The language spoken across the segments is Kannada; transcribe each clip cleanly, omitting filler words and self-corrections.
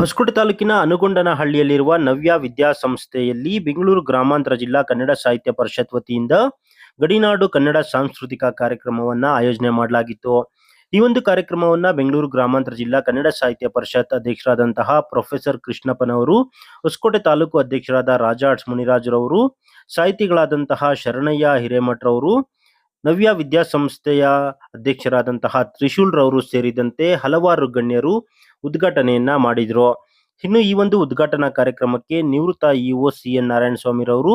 ಹೊಸಕೋಟೆ ತಾಲೂಕಿನ ಅನುಗೊಂಡನಹಳ್ಳಿಯಲ್ಲಿರುವ ನವ್ಯ ವಿದ್ಯಾಸಂಸ್ಥೆಯಲ್ಲಿ ಬೆಂಗಳೂರು ಗ್ರಾಮಾಂತರ ಜಿಲ್ಲಾ ಕನ್ನಡ ಸಾಹಿತ್ಯ ಪರಿಷತ್ ವತಿಯಿಂದ ಗಡಿನಾಡು ಕನ್ನಡ ಸಾಂಸ್ಕೃತಿಕ ಕಾರ್ಯಕ್ರಮವನ್ನು ಆಯೋಜನೆ ಮಾಡಲಾಗಿತ್ತು. ಈ ಒಂದು ಕಾರ್ಯಕ್ರಮವನ್ನು ಬೆಂಗಳೂರು ಗ್ರಾಮಾಂತರ ಜಿಲ್ಲಾ ಕನ್ನಡ ಸಾಹಿತ್ಯ ಪರಿಷತ್ ಅಧ್ಯಕ್ಷರಾದಂತಹ ಪ್ರೊಫೆಸರ್ ಕೃಷ್ಣಪ್ಪನವರು, ಹೊಸಕೋಟೆ ತಾಲೂಕು ಅಧ್ಯಕ್ಷರಾದ ರಾಜಾ ಮುನಿರಾಜರವರು, ಸಾಹಿತಿಗಳಾದಂತಹ ಶರಣಯ್ಯ ಹಿರೇಮಠರವರು, ನವ್ಯ ವಿದ್ಯಾಸಂಸ್ಥೆಯ ಅಧ್ಯಕ್ಷರಾದಂತಹ ತ್ರಿಶೂಲ್ ರವರು ಸೇರಿದಂತೆ ಹಲವಾರು ಗಣ್ಯರು ಉದ್ಘಾಟನೆಯನ್ನ ಮಾಡಿದ್ರು. ಇನ್ನು ಈ ಒಂದು ಉದ್ಘಾಟನಾ ಕಾರ್ಯಕ್ರಮಕ್ಕೆ ನಿವೃತ್ತ ಇಒ ಸಿಎನ್ ನಾರಾಯಣಸ್ವಾಮಿರವರು,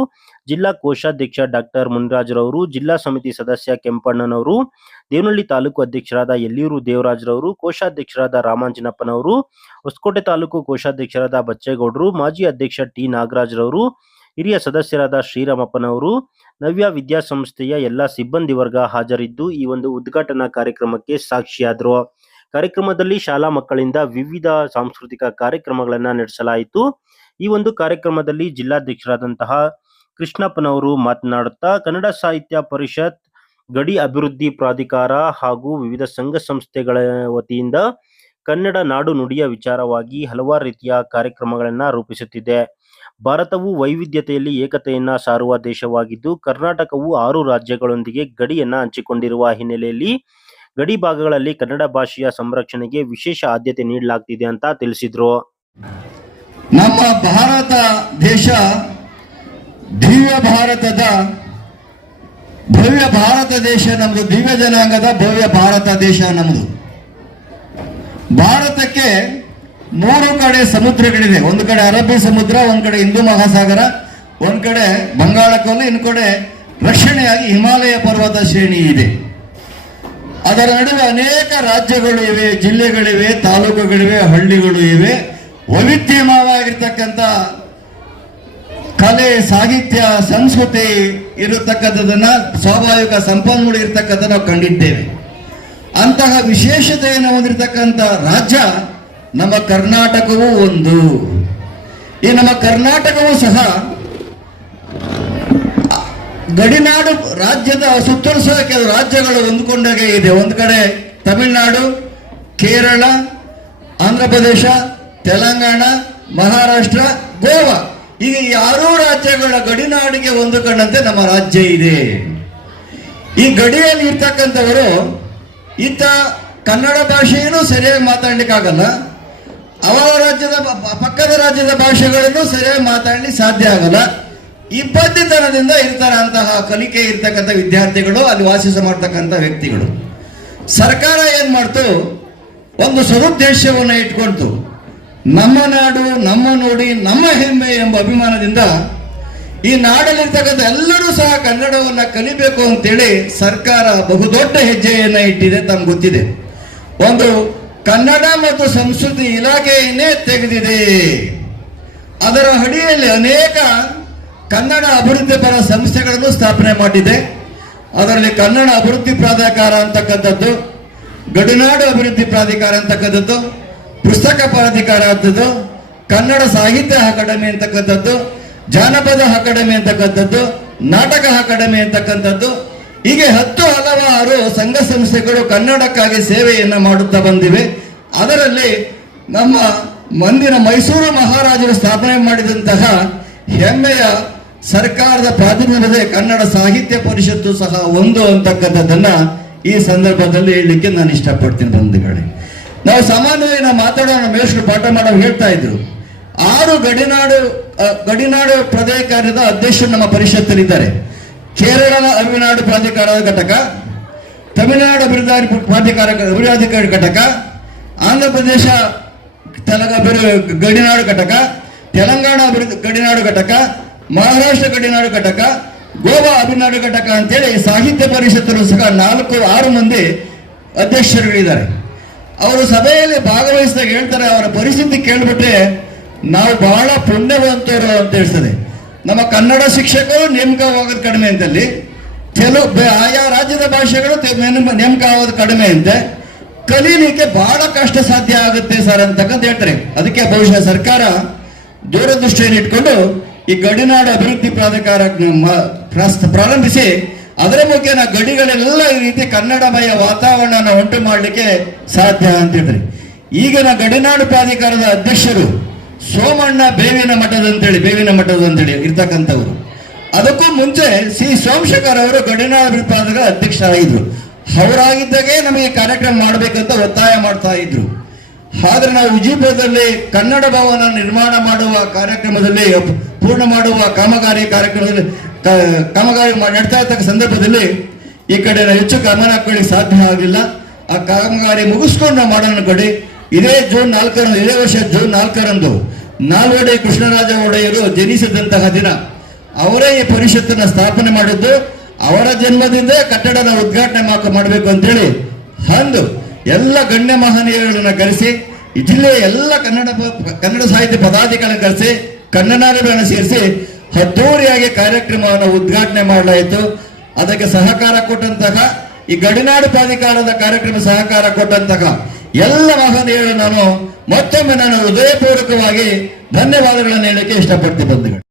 ಜಿಲ್ಲಾ ಕೋಶಾಧ್ಯಕ್ಷ ಡಾಕ್ಟರ್ ಮುನಿರಾಜರವರು, ಜಿಲ್ಲಾ ಸಮಿತಿ ಸದಸ್ಯ ಕೆಂಪಣ್ಣನವರು, ದೇವನಹಳ್ಳಿ ತಾಲೂಕು ಅಧ್ಯಕ್ಷರಾದ ಯಲ್ಲಿಯೂರು ದೇವರಾಜರವರು, ಕೋಶಾಧ್ಯಕ್ಷರಾದ ರಾಮಾಂಜನಪ್ಪನವರು, ಹೊಸಕೋಟೆ ತಾಲೂಕು ಕೋಶಾಧ್ಯಕ್ಷರಾದ ಬಚ್ಚೇಗೌಡರು, ಮಾಜಿ ಅಧ್ಯಕ್ಷ ಟಿ ನಾಗರಾಜರವರು, ಹಿರಿಯ ಸದಸ್ಯರಾದ ಶ್ರೀರಾಮಪ್ಪನವರು, ನವ್ಯ ವಿದ್ಯಾಸಂಸ್ಥೆಯ ಎಲ್ಲ ಸಿಬ್ಬಂದಿ ವರ್ಗ ಹಾಜರಿದ್ದು ಈ ಒಂದು ಉದ್ಘಾಟನಾ ಕಾರ್ಯಕ್ರಮಕ್ಕೆ ಸಾಕ್ಷಿಯಾದರು. ಕಾರ್ಯಕ್ರಮದಲ್ಲಿ ಶಾಲಾ ಮಕ್ಕಳಿಂದ ವಿವಿಧ ಸಾಂಸ್ಕೃತಿಕ ಕಾರ್ಯಕ್ರಮಗಳನ್ನ ನಡೆಸಲಾಯಿತು. ಈ ಒಂದು ಕಾರ್ಯಕ್ರಮದಲ್ಲಿ ಜಿಲ್ಲಾಧ್ಯಕ್ಷರಾದಂತಹ ಕೃಷ್ಣಪ್ಪನವರು ಮಾತನಾಡುತ್ತಾ, ಕನ್ನಡ ಸಾಹಿತ್ಯ ಪರಿಷತ್, ಗಡಿ ಅಭಿವೃದ್ಧಿ ಪ್ರಾಧಿಕಾರ ಹಾಗೂ ವಿವಿಧ ಸಂಘ ಸಂಸ್ಥೆಗಳ ವತಿಯಿಂದ ಕನ್ನಡ ನಾಡು ನುಡಿಯ ವಿಚಾರವಾಗಿ ಹಲವಾರು ರೀತಿಯ ಕಾರ್ಯಕ್ರಮಗಳನ್ನು ರೂಪಿಸುತ್ತಿದೆ. ಭಾರತವು ವೈವಿಧ್ಯತೆಯಲ್ಲಿ ಏಕತೆಯನ್ನ ಸಾರುವ ದೇಶವಾಗಿದ್ದು, ಕರ್ನಾಟಕವು 6 ರಾಜ್ಯಗಳೊಂದಿಗೆ ಗಡಿಯನ್ನ ಹಂಚಿಕೊಂಡಿರುವ ಹಿನ್ನೆಲೆಯಲ್ಲಿ ಗಡಿ ಭಾಗಗಳಲ್ಲಿ ಕನ್ನಡ ಭಾಷೆಯ ಸಂರಕ್ಷಣೆಗೆ ವಿಶೇಷ ಆದ್ಯತೆ ನೀಡಲಾಗ್ತಿದೆ ಅಂತ ತಿಳಿಸಿದ್ರು. ನಮ್ಮ ಭಾರತ ದೇಶ ದಿವ್ಯ ಭಾರತದ ಭವ್ಯ ಭಾರತ ದೇಶ ನಮ್ಮದು, ದಿವ್ಯ ಜನಾಂಗದ ಭವ್ಯ ಭಾರತ ದೇಶ ನಮ್ಮದು. ಭಾರತಕ್ಕೆ 3 ಕಡೆ ಸಮುದ್ರಗಳಿದೆ. ಒಂದು ಕಡೆ ಅರಬ್ಬಿ ಸಮುದ್ರ, ಒಂದು ಕಡೆ ಹಿಂದೂ ಮಹಾಸಾಗರ, ಒಂದು ಕಡೆ ಬಂಗಾಳಕೊಲ್ಲಿ, ಇನ್ನು ಕಡೆ ರಕ್ಷಣೆಯಾಗಿ ಹಿಮಾಲಯ ಪರ್ವತ ಶ್ರೇಣಿ ಇದೆ. ಅದರ ನಡುವೆ ಅನೇಕ ರಾಜ್ಯಗಳು ಇವೆ, ಜಿಲ್ಲೆಗಳಿವೆ, ತಾಲೂಕುಗಳಿವೆ, ಹಳ್ಳಿಗಳು ಇವೆ. ವೈವಿಧ್ಯಮಯವಾಗಿರ್ತಕ್ಕಂಥ ಕಲೆ, ಸಾಹಿತ್ಯ, ಸಂಸ್ಕೃತಿ ಇರತಕ್ಕಂಥದನ್ನ, ಸ್ವಾಭಾವಿಕ ಸಂಪನ್ಮೂಲ ಇರತಕ್ಕಂಥ ನಾವು ಕಂಡಿದ್ದೇವೆ. ಅಂತಹ ವಿಶೇಷತೆಯನ್ನು ಹೊಂದಿರತಕ್ಕಂಥ ರಾಜ್ಯ ನಮ್ಮ ಕರ್ನಾಟಕವೂ ಒಂದು. ಈ ನಮ್ಮ ಕರ್ನಾಟಕವೂ ಸಹ ಗಡಿನಾಡು ರಾಜ್ಯದ ಸುತ್ತಲೂ ಸಹ ಕೆಲವು ರಾಜ್ಯಗಳು ಹೊಂದಿಕೊಂಡಾಗೆ ಇದೆ. ಒಂದು ಕಡೆ ತಮಿಳುನಾಡು, ಕೇರಳ, ಆಂಧ್ರ ಪ್ರದೇಶ, ತೆಲಂಗಾಣ, ಮಹಾರಾಷ್ಟ್ರ, ಗೋವಾ, ಈಗ 6 ರಾಜ್ಯಗಳ ಗಡಿನಾಡಿಗೆ ಹೊಂದಿಕೊಂಡಂತೆ ನಮ್ಮ ರಾಜ್ಯ ಇದೆ. ಈ ಗಡಿಯಲ್ಲಿ ಇರ್ತಕ್ಕಂಥವರು ಇಂಥ ಕನ್ನಡ ಭಾಷೆಯನ್ನು ಸರಿಯಾಗಿ ಮಾತಾಡ್ಲಿಕ್ಕಾಗಲ್ಲ, ಅವರ ರಾಜ್ಯದ ಪಕ್ಕದ ರಾಜ್ಯದ ಭಾಷೆಗಳನ್ನು ಸರಿಯಾಗಿ ಮಾತಾಡ್ಲಿಕ್ಕೆ ಸಾಧ್ಯ ಆಗಲ್ಲ. ಇಬ್ಬಂದಿತನದಿಂದ ಇರ್ತಾರೆ ಅಂತಹ ಕಲಿಕೆ ಇರ್ತಕ್ಕಂಥ ವಿದ್ಯಾರ್ಥಿಗಳು, ಅಲ್ಲಿ ವಾಸಿಸ ಮಾಡ್ತಕ್ಕಂಥ ವ್ಯಕ್ತಿಗಳು. ಸರ್ಕಾರ ಏನ್ ಮಾಡ್ತು, ಒಂದು ಸದುದ್ದೇಶವನ್ನು ಇಟ್ಕೊಳ್ತು. ನಮ್ಮ ನಾಡು, ನಮ್ಮ ನುಡಿ, ನಮ್ಮ ಹೆಮ್ಮೆ ಎಂಬ ಅಭಿಮಾನದಿಂದ ಈ ನಾಡಲ್ಲಿರ್ತಕ್ಕಂಥ ಎಲ್ಲರೂ ಸಹ ಕನ್ನಡವನ್ನ ಕಲಿಬೇಕು ಅಂತೇಳಿ ಸರ್ಕಾರ ಬಹುದೊಡ್ಡ ಹೆಜ್ಜೆಯನ್ನ ಇಟ್ಟಿದೆ. ತಮ್ಗೆ ಗೊತ್ತಿದೆ, ಒಂದು ಕನ್ನಡ ಮತ್ತು ಸಂಸ್ಕೃತಿ ಇಲಾಖೆಯನ್ನೇ ತೆಗೆದಿದೆ. ಅದರ ಅಡಿಯಲ್ಲಿ ಅನೇಕ ಕನ್ನಡ ಅಭಿವೃದ್ಧಿ ಪರ ಸಂಸ್ಥೆಗಳನ್ನು ಸ್ಥಾಪನೆ ಮಾಡಿದೆ. ಅದರಲ್ಲಿ ಕನ್ನಡ ಅಭಿವೃದ್ಧಿ ಪ್ರಾಧಿಕಾರ ಅಂತಕ್ಕಂಥದ್ದು, ಗಡಿನಾಡು ಅಭಿವೃದ್ಧಿ ಪ್ರಾಧಿಕಾರ ಅಂತಕ್ಕಂಥದ್ದು, ಪುಸ್ತಕ ಪ್ರಾಧಿಕಾರ ಅಂತದ್ದು, ಕನ್ನಡ ಸಾಹಿತ್ಯ ಅಕಾಡೆಮಿ ಅಂತಕ್ಕಂಥದ್ದು, ಜಾನಪದ ಅಕಾಡೆಮಿ ಅಂತಕ್ಕಂಥದ್ದು, ನಾಟಕ ಅಕಾಡೆಮಿ ಅಂತಕ್ಕಂಥದ್ದು, ಹೀಗೆ 10 ಹಲವಾರು ಸಂಘ ಸಂಸ್ಥೆಗಳು ಕನ್ನಡಕ್ಕಾಗಿ ಸೇವೆಯನ್ನು ಮಾಡುತ್ತಾ ಬಂದಿವೆ. ಅದರಲ್ಲಿ ನಮ್ಮ ಮಂದಿನ ಮೈಸೂರು ಮಹಾರಾಜರು ಸ್ಥಾಪನೆ ಮಾಡಿದಂತಹ ಹೆಮ್ಮೆಯ ಸರ್ಕಾರದ ಪ್ರಾತಿನಿಧ್ಯದ ಕನ್ನಡ ಸಾಹಿತ್ಯ ಪರಿಷತ್ತು ಸಹ ಒಂದು ಅಂತಕ್ಕಂಥದ್ದನ್ನ ಈ ಸಂದರ್ಭದಲ್ಲಿ ಹೇಳಲಿಕ್ಕೆ ನಾನು ಇಷ್ಟಪಡ್ತೀನಿ. ಬಂಧುಗಳೇ, ನಾವು ಸಾಮಾನ್ಯವಾಗಿ ನಾವು ಮಾತಾಡೋಣ, ಮೇಷ್ಟ್ರು ಪಾಠ ಮಾಡೋ ಹೇಳ್ತಾ ಇದ್ರು, 6 ಗಡಿನಾಡು ಪ್ರಾಧಿಕಾರದ ಅಧ್ಯಕ್ಷರು ನಮ್ಮ ಪರಿಷತ್ತಲ್ಲಿದ್ದಾರೆ. ಕೇರಳದ ಅಭಿವೃದ್ಧಿ ಪ್ರಾಧಿಕಾರದ ಘಟಕ, ತಮಿಳುನಾಡು ಅಭಿವೃದ್ಧಿ ಘಟಕ, ಆಂಧ್ರ ಪ್ರದೇಶ ಗಡಿನಾಡು ಘಟಕ, ತೆಲಂಗಾಣ ಗಡಿನಾಡು ಘಟಕ, ಮಹಾರಾಷ್ಟ್ರ ಗಡಿನಾಡು ಘಟಕ, ಗೋವಾ ಅಭಿನಾಡು ಘಟಕ ಅಂತೇಳಿ ಸಾಹಿತ್ಯ ಪರಿಷತ್ತರು ಸಹ 4-6 ಮಂದಿ ಅಧ್ಯಕ್ಷರುಗಳಿದ್ದಾರೆ. ಅವರು ಸಭೆಯಲ್ಲಿ ಭಾಗವಹಿಸಿದಾಗ ಹೇಳ್ತಾರೆ, ಅವರ ಪರಿಸ್ಥಿತಿ ಕೇಳ್ಬಿಟ್ರೆ ನಾವು ಬಹಳ ಪುಣ್ಯವಂತರು ಅಂತ ಹೇಳ್ತದೆ. ನಮ್ಮ ಕನ್ನಡ ಶಿಕ್ಷಕರು ನೇಮಕವಾಗೋದು ಕಡಿಮೆ ಅಂತಲ್ಲಿ, ಆಯಾ ರಾಜ್ಯದ ಭಾಷೆಗಳು ನೇಮಕ ಆಗೋದು ಕಡಿಮೆ ಅಂತೆ, ಕಲೀಲಿಕ್ಕೆ ಬಹಳ ಕಷ್ಟ ಸಾಧ್ಯ ಆಗುತ್ತೆ ಸರ್ ಅಂತಕ್ಕಂತ ಹೇಳ್ತಾರೆ. ಅದಕ್ಕೆ ಬಹುಶಃ ಸರ್ಕಾರ ದೂರದೃಷ್ಟಿಯನ್ನು ಇಟ್ಕೊಂಡು ಈ ಗಡಿನಾಡು ಅಭಿವೃದ್ಧಿ ಪ್ರಾಧಿಕಾರ ಪ್ರಾರಂಭಿಸಿ ಅದರ ಮುಖೇನ ಗಡಿಗಳೆಲ್ಲ ಈ ರೀತಿ ಕನ್ನಡಮಯ ವಾತಾವರಣ ಉಂಟು ಮಾಡಲಿಕ್ಕೆ ಸಾಧ್ಯ ಅಂತ ಹೇಳ್ತಾರೆ. ಈಗಿನ ಗಡಿನಾಡು ಪ್ರಾಧಿಕಾರದ ಅಧ್ಯಕ್ಷರು ಸೋಮಣ್ಣ ಬೇವಿನ ಮಠದಂತೇಳಿ ಇರ್ತಕ್ಕಂಥವ್ರು. ಅದಕ್ಕೂ ಮುಂಚೆ ಸಿ ಸೋಮಶೇಖರ್ ಅವರು ಗಡಿನಾಡು ಪ್ರಾಧಿಕಾರ ಅಧ್ಯಕ್ಷರಾಗಿದ್ರು. ಅವರಾಗಿದ್ದಾಗೆ ನಮಗೆ ಕಾರ್ಯಕ್ರಮ ಮಾಡಬೇಕಂತ ಒತ್ತಾಯ ಮಾಡ್ತಾ ಇದ್ರು. ಆದ್ರೆ ನಾವು ವಿಜಯಪುರದಲ್ಲಿ ಕನ್ನಡ ಭವನ ನಿರ್ಮಾಣ ಮಾಡುವ ಕಾರ್ಯಕ್ರಮದಲ್ಲಿ ಪೂರ್ಣ ಮಾಡುವ ಕಾಮಗಾರಿ ನಡ್ತಾ ಇರ್ತಕ್ಕ ಸಂದರ್ಭದಲ್ಲಿ ಈ ಕಡೆ ನಾವು ಹೆಚ್ಚು ಗಮನ ಹಾಕೊಳ್ಳಿ ಸಾಧ್ಯ ಆಗಲಿಲ್ಲ. ಆ ಕಾಮಗಾರಿ ಮುಗಿಸ್ಕೊಂಡು ನಾವು ಮಾಡೋಣ ಕಡೆ ಇದೇ ವರ್ಷ ಜೂನ್ 4ರಂದು ನಾಲ್ವಡಿ ಕೃಷ್ಣರಾಜ ಒಡೆಯರು ಜನಿಸಿದಂತಹ ದಿನ ಅವರೇ ಈ ಪರಿಷತ್ತನ್ನ ಸ್ಥಾಪನೆ ಮಾಡಿದ್ದು. ಅವರ ಜನ್ಮದಿಂದ ಕಟ್ಟಡದ ಉದ್ಘಾಟನೆ ಮಾಡಬೇಕು ಅಂತೇಳಿ ಅಂದು ಎಲ್ಲ ಗಣ್ಯ ಮಹನೀಯರನ್ನ ಕರೆಸಿ ಈ ಜಿಲ್ಲೆಯ ಎಲ್ಲ ಕನ್ನಡ ಸಾಹಿತ್ಯ ಪದಾಧಿಕಾರಿಗಳನ್ನ ಕರೆಸಿ ಕನ್ನಡಾಭಿಮಾನ ಸೇರಿಸಿ ಅದ್ದೂರಿಯಾಗಿ ಕಾರ್ಯಕ್ರಮವನ್ನು ಉದ್ಘಾಟನೆ ಮಾಡಲಾಯಿತು. ಅದಕ್ಕೆ ಸಹಕಾರ ಕೊಟ್ಟಂತಹ ಈ ಗಡಿನಾಡು ಪ್ರಾಧಿಕಾರದ ಕಾರ್ಯಕ್ರಮ ಸಹಕಾರ ಕೊಟ್ಟಂತಹ ಎಲ್ಲ ಮಹನೀಯರು ಮತ್ತೊಮ್ಮೆ ನಾನು ಹೃದಯಪೂರ್ವಕವಾಗಿ ಧನ್ಯವಾದಗಳನ್ನು ಹೇಳಕ್ಕೆ ಇಷ್ಟಪಡ್ತೀನಿ ಬಂಧುಗಳು.